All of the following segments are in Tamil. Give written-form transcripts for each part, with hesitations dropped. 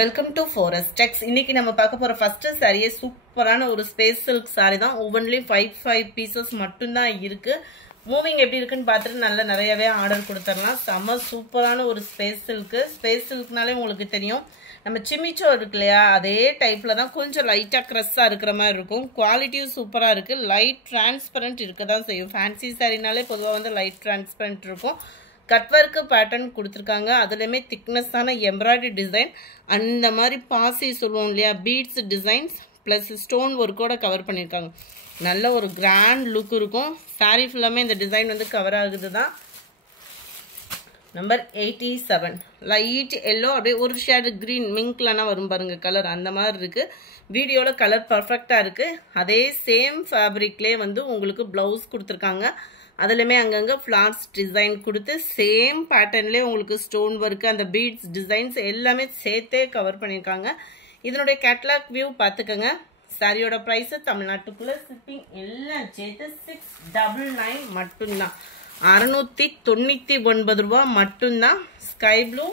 வெல்கம் டு ஃபாரஸ்ட் டெக்ஸ். இன்னைக்கு நம்ம பார்க்க போற ஃபர்ஸ்ட் சாரியே சூப்பரான ஒரு ஸ்பேஸ் சில்க் சாரி தான். ஒவ்வொன்றிலும் 5 பீசஸ் மட்டும்தான் இருக்கு. மூவிங் எப்படி இருக்குன்னு பார்த்துட்டு நிறையவே ஆர்டர் கொடுத்துடலாம். செம்ம சூப்பரான ஒரு ஸ்பேஸ் சில்க். ஸ்பேஸ் சில்க்னாலே உங்களுக்கு தெரியும், நம்ம சிமிச்சோ இருக்கு இல்லையா, அதே டைப்ல தான் கொஞ்சம் லைட்டா கிரஸ்ஸா இருக்கிற மாதிரி இருக்கும். குவாலிட்டியும் சூப்பரா இருக்கு. லைட் டிரான்ஸ்பரண்ட் இருக்க தான் செய்யும். ஃபேன்சி சாரினாலே பொதுவாக வந்து லைட் டிரான்ஸ்பரண்ட் இருக்கும். கட் ஒர்க் பேட்டர்ன் கொடுத்துருக்காங்க. அதுலேயுமே திக்னஸான எம்ப்ராய்டரி டிசைன், அந்த மாதிரி பாசி சொல்லுவோம் இல்லையா, பீட்ஸ் டிசைன்ஸ் ப்ளஸ் ஸ்டோன் ஒர்க்கோட கவர் பண்ணியிருக்காங்க. நல்ல ஒரு கிராண்ட் லுக் இருக்கும். சாரீ ஃபுல்லாமே இந்த டிசைன் வந்து கவர் ஆகுது தான். நம்பர் 87 லைட் எல்லோ, அப்படியே ஒரு ஷேடு க்ரீன் மிங்க்லனா வரும் பாருங்க கலர், அந்த மாதிரி இருக்கு. வீடியோவில் கலர் பர்ஃபெக்டாக இருக்கு. அதே சேம் ஃபேப்ரிக்லேயே வந்து உங்களுக்கு ப்ளவுஸ் கொடுத்துருக்காங்க. அதுலேயுமே அங்கங்கே ஃப்ளார்ஸ் டிசைன் கொடுத்து சேம் பேட்டர்ன்லேயே உங்களுக்கு ஸ்டோன் ஒர்க்கு, அந்த பீட்ஸ் டிசைன்ஸ் எல்லாமே சேர்த்தே கவர் பண்ணியிருக்காங்க. இதனுடைய கேட்லாக் வியூ பார்த்துக்கோங்க. சாரியோட ப்ரைஸு தமிழ்நாட்டுக்குள்ளே ஷிப்பிங் எல்லாம் சேர்த்து 699 மட்டும்தான். 699 ரூபா மட்டும்தான். ஸ்கை ப்ளூ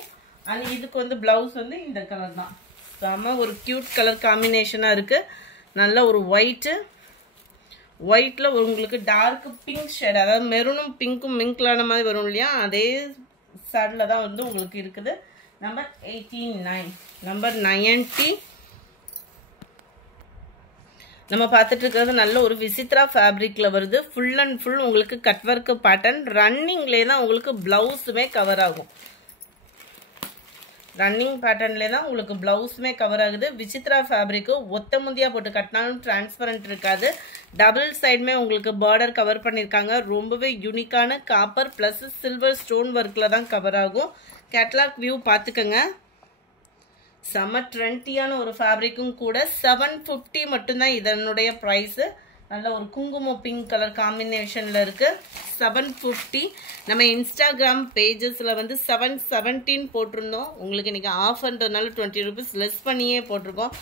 அண்ட் இதுக்கு வந்து ப்ளவுஸ் வந்து இந்த கலர் தான். செம்ம ஒரு க்யூட் கலர் காம்பினேஷனாக இருக்குது. நல்ல ஒரு ஒயிட்டில் உங்களுக்கு டார்க் பிங்க் ஷேட், அதாவது மெரூனும் பிங்க்கும் மிங்க்லான மாதிரி வரும் இல்லையா, அதே ஷேடில் தான் வந்து உங்களுக்கு இருக்குது. நம்பர் 89. நம்பர் 90 நம்ம பார்த்துட்டு இருக்கிறது நல்ல ஒரு விசித்ரா ஃபேப்ரிக்கில் வருது. ஃபுல் அண்ட் ஃபுல் உங்களுக்கு கட் ஒர்க் பேட்டர்ன். ரன்னிங்லேயே தான் உங்களுக்கு ப்ளவுஸுமே கவர் ஆகும். ரன்னிங் பேட்டர்ன்லேயே தான் உங்களுக்கு ப்ளவுஸுமே கவர் ஆகுது. விசித்ரா ஃபேப்ரிக்கு ஒத்த முந்தியாக போட்டு கட்டினாலும் டிரான்ஸ்பரண்ட் இருக்காது. டபுள் சைடுமே உங்களுக்கு பார்டர் கவர் பண்ணியிருக்காங்க. ரொம்பவே யூனிக்கான காப்பர் ப்ளஸ் சில்வர் ஸ்டோன் ஒர்க்கில் தான் கவர் ஆகும். கேட்லாக் வியூ பார்த்துக்கோங்க. செம்ம ட்ரெண்டியான ஒரு ஃபேப்ரிக்கும் கூட. 750 மட்டும்தான் இதனுடைய ப்ரைஸு. நல்ல ஒரு குங்குமம் பிங்க் கலர் காம்பினேஷனில் இருக்குது. 750. நம்ம இன்ஸ்டாகிராம் பேஜஸில் வந்து 717 போட்டிருந்தோம். உங்களுக்கு இன்றைக்கி ஆஃபர்ன்றதுனால 20 ரூபீஸ் லெஸ் பண்ணியே போட்டிருக்கோம்.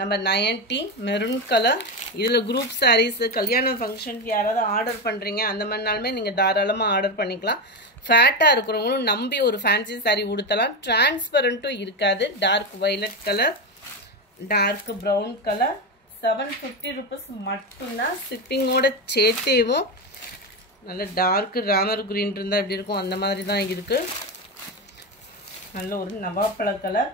நம்ம 90 மெரூன் கலர். இதில் குரூப் சாரீஸு, கல்யாண ஃபங்க்ஷனுக்கு யாராவது ஆர்டர் பண்ணுறீங்க அந்த மாதிரினாலுமே நீங்கள் தாராளமாக ஆர்டர் பண்ணிக்கலாம். ஃபேட்டாக இருக்கிறவங்களும் நம்பி ஒரு ஃபேன்சி சாரீ உடுத்தலாம். டிரான்ஸ்பரண்ட்டும் இருக்காது. Dark violet colour, dark brown colour. 750 rupees மட்டும்தான். ஷிப்பிங்கோட சேர்த்தேவும் நல்ல டார்க் ராமர் கிரீன் இருந்தால் எப்படி இருக்கும் அந்த மாதிரி தான் இருக்குது. நல்ல ஒரு நவாப்பழ கலர்.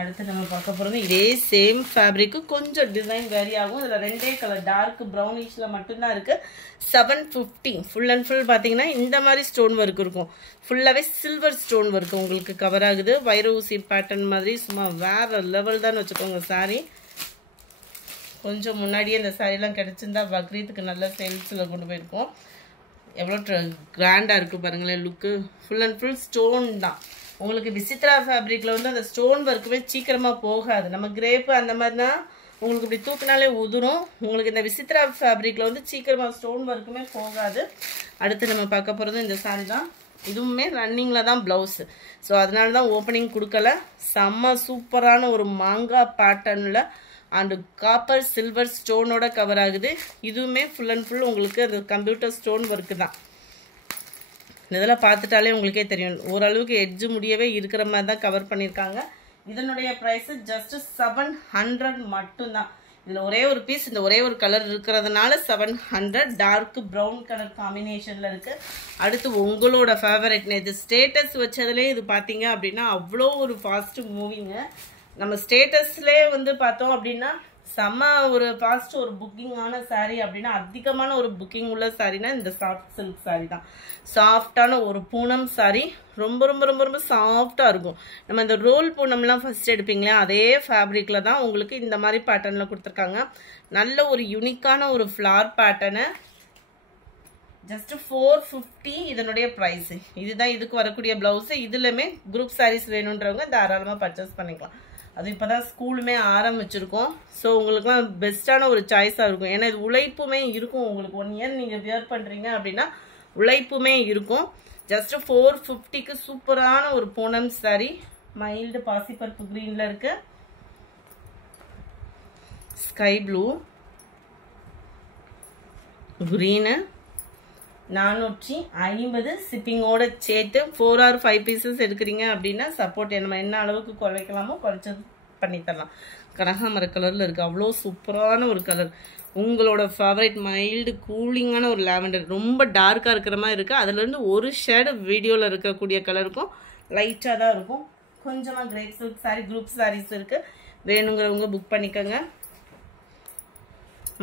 அடுத்து நம்ம பார்க்க போகிறது இதே சேம் ஃபேப்ரிக்கு, கொஞ்சம் டிசைன் வேரி ஆகும். இதில் ரெண்டே கலர் டார்க் ப்ரௌனிஷில் மட்டும்தான் இருக்குது. 750. ஃபுல் அண்ட் ஃபுல் பார்த்தீங்கன்னா இந்த மாதிரி ஸ்டோன் ஒர்க் இருக்கும். ஃபுல்லாகவே சில்வர் ஸ்டோன் ஒர்க் உங்களுக்கு கவர் ஆகுது. வைர ஊசி பேட்டர்ன் மாதிரி சும்மா வேறு லெவல் தான் வச்சுக்கோங்க சாரீ. கொஞ்சம் முன்னாடியே இந்த சாரீலாம் கிடச்சிருந்தா பக்ரீத்துக்கு நல்ல சேல்ஸில் கொண்டு போயிருக்கோம். எவ்வளோ கிராண்டாக இருக்குது பாருங்களேன் லுக்கு. ஃபுல் அண்ட் ஃபுல் ஸ்டோன் தான். உங்களுக்கு விசித்ரா ஃபேப்ரிக்கில் வந்து அந்த ஸ்டோன் ஒர்க்குமே சீக்கிரமாக போகாது. நம்ம கிரேப்பு அந்த மாதிரினா உங்களுக்கு இப்படி தூக்கினாலே உதிரும். உங்களுக்கு இந்த விசித்ரா ஃபேப்ரிக்கில் வந்து சீக்கிரமாக ஸ்டோன் ஒர்க்குமே போகாது. அடுத்து நம்ம பார்க்க போகிறது இந்த சாரீ தான். இதுவுமே ரன்னிங்கில் தான் ப்ளவுஸு. ஸோ அதனால தான் ஓப்பனிங் கொடுக்கல. செம்ம சூப்பரான ஒரு மாங்காய் பேட்டர்னில் அண்டு காப்பர் சில்வர் ஸ்டோனோட கவர் ஆகுது. இதுவுமே ஃபுல் அண்ட் ஃபுல் உங்களுக்கு அந்த கம்ப்யூட்டர் ஸ்டோன் ஒர்க்கு தான். இதெல்லாம் பார்த்துட்டாலே உங்களுக்கே தெரியும், ஓரளவுக்கு எட்ஜு முடியவே இருக்கிற மாதிரி தான் கவர் பண்ணியிருக்காங்க. இதனுடைய ப்ரைஸு ஜஸ்ட் 700 மட்டும்தான். இதில் ஒரே ஒரு பீஸ், இந்த ஒரே ஒரு கலர் இருக்கிறதுனால 700. டார்க் ப்ரௌன் கலர் காம்பினேஷனில் இருக்குது. அடுத்து உங்களோட ஃபேவரட், இது ஸ்டேட்டஸ் வச்சதுலேயே இது பார்த்தீங்க அப்படின்னா அவ்வளோ ஒரு ஃபாஸ்ட்டு மூவிங்கு. நம்ம ஸ்டேட்டஸ்லேயே வந்து பார்த்தோம் அப்படின்னா செம்ம ஒரு ஃபாஸ்ட் ஒரு புக்கிங்கான சாரீ அப்படின்னா, அதிகமான ஒரு புக்கிங் உள்ள சாரீனா இந்த சாஃப்ட் சில்க் சாரீ தான். சாஃப்டான ஒரு பூனம் சாரீ. ரொம்ப ரொம்ப ரொம்ப ரொம்ப சாஃப்டாக இருக்கும். நம்ம இந்த ரோல் பூனம்லாம் ஃபர்ஸ்ட் எடுப்பீங்களா, அதே ஃபேப்ரிக்கில் தான் உங்களுக்கு இந்த மாதிரி பேட்டர்னில் கொடுத்துருக்காங்க. நல்ல ஒரு யூனிக்கான ஒரு ஃப்ளார் பேட்டர்னு. ஜஸ்ட் 450 இதனுடைய ப்ரைஸு. இதுதான் இதுக்கு வரக்கூடிய ப்ளவுஸு. இதுலையுமே குரூப் சாரீஸ் வேணுன்றவங்க தாராளமாக பர்ச்சேஸ் பண்ணிக்கலாம். அது இப்போ தான் ஸ்கூலுமே ஆரம்பிச்சிருக்கோம். ஸோ உங்களுக்குலாம் பெஸ்ட்டான ஒரு சாய்ஸாக இருக்கும். ஏன்னா இது உழைப்புமே இருக்கும். உங்களுக்கு 1 இயர் நீங்கள் வியர் பண்ணுறீங்க அப்படின்னா உழைப்புமே இருக்கும். ஜஸ்ட் 450க்கு சூப்பரான ஒரு பூனம் சாரீ. மைல்டு பாசிப்பருப்பு க்ரீனில் இருக்கு. ஸ்கை ப்ளூ, க்ரீனு, 450 ஷிப்பிங்கோட சேர்த்து 4 or 5 பீசஸ் எடுக்கிறீங்க அப்படின்னா சப்போர்ட் நம்ம என்ன அளவுக்கு குறைக்கலாமோ குறைச்சது பண்ணி தரலாம். கனகாமர கலரில் இருக்குது, அவ்வளோ சூப்பரான ஒரு கலர். உங்களோட ஃபேவரட் மைல்டு கூலிங்கான ஒரு லாவெண்டர், ரொம்ப டார்க்காக இருக்கிற மாதிரி இருக்குது. அதுலேருந்து ஒரு ஷேடு வீடியோவில் இருக்கக்கூடிய கலருக்கும் லைட்டாக தான் இருக்கும். கொஞ்சமாக crepe silk sari group saris இருக்குது, வேணுங்கிறவங்க புக் பண்ணிக்கோங்க.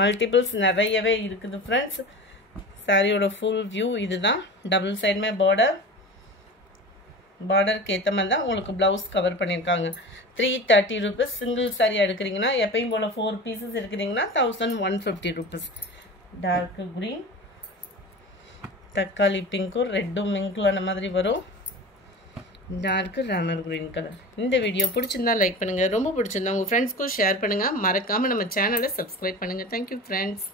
மல்டிபிள்ஸ் நிறையவே இருக்குது ஃப்ரெண்ட்ஸ். சாரியோட ஃபுல் வியூ இதுதான். டபுள் சைடுமே பார்டருக்கு ஏற்ற மாதிரி தான் உங்களுக்கு ப்ளவுஸ் கவர் பண்ணியிருக்காங்க. 330 rupees. சிங்கிள் சாரி எடுக்கிறீங்கன்னா எப்பயும் போல் 4 பீசஸ் எடுக்கிறீங்கன்னா 1150 rupees. டார்க் க்ரீன், தக்காளி பிங்க்கும் ரெட்டும் மிங்கிளான மாதிரி வரும். Dark Rama green colour. இந்த வீடியோ பிடிச்சிருந்தா லைக் பண்ணுங்கள், ரொம்ப பிடிச்சிருந்தா உங்கள் ஃப்ரெண்ட்ஸ்க்கும் ஷேர் பண்ணுங்கள். மறக்காமல் நம்ம சேனலை சப்ஸ்கிரைப் பண்ணுங்கள். Thank you friends.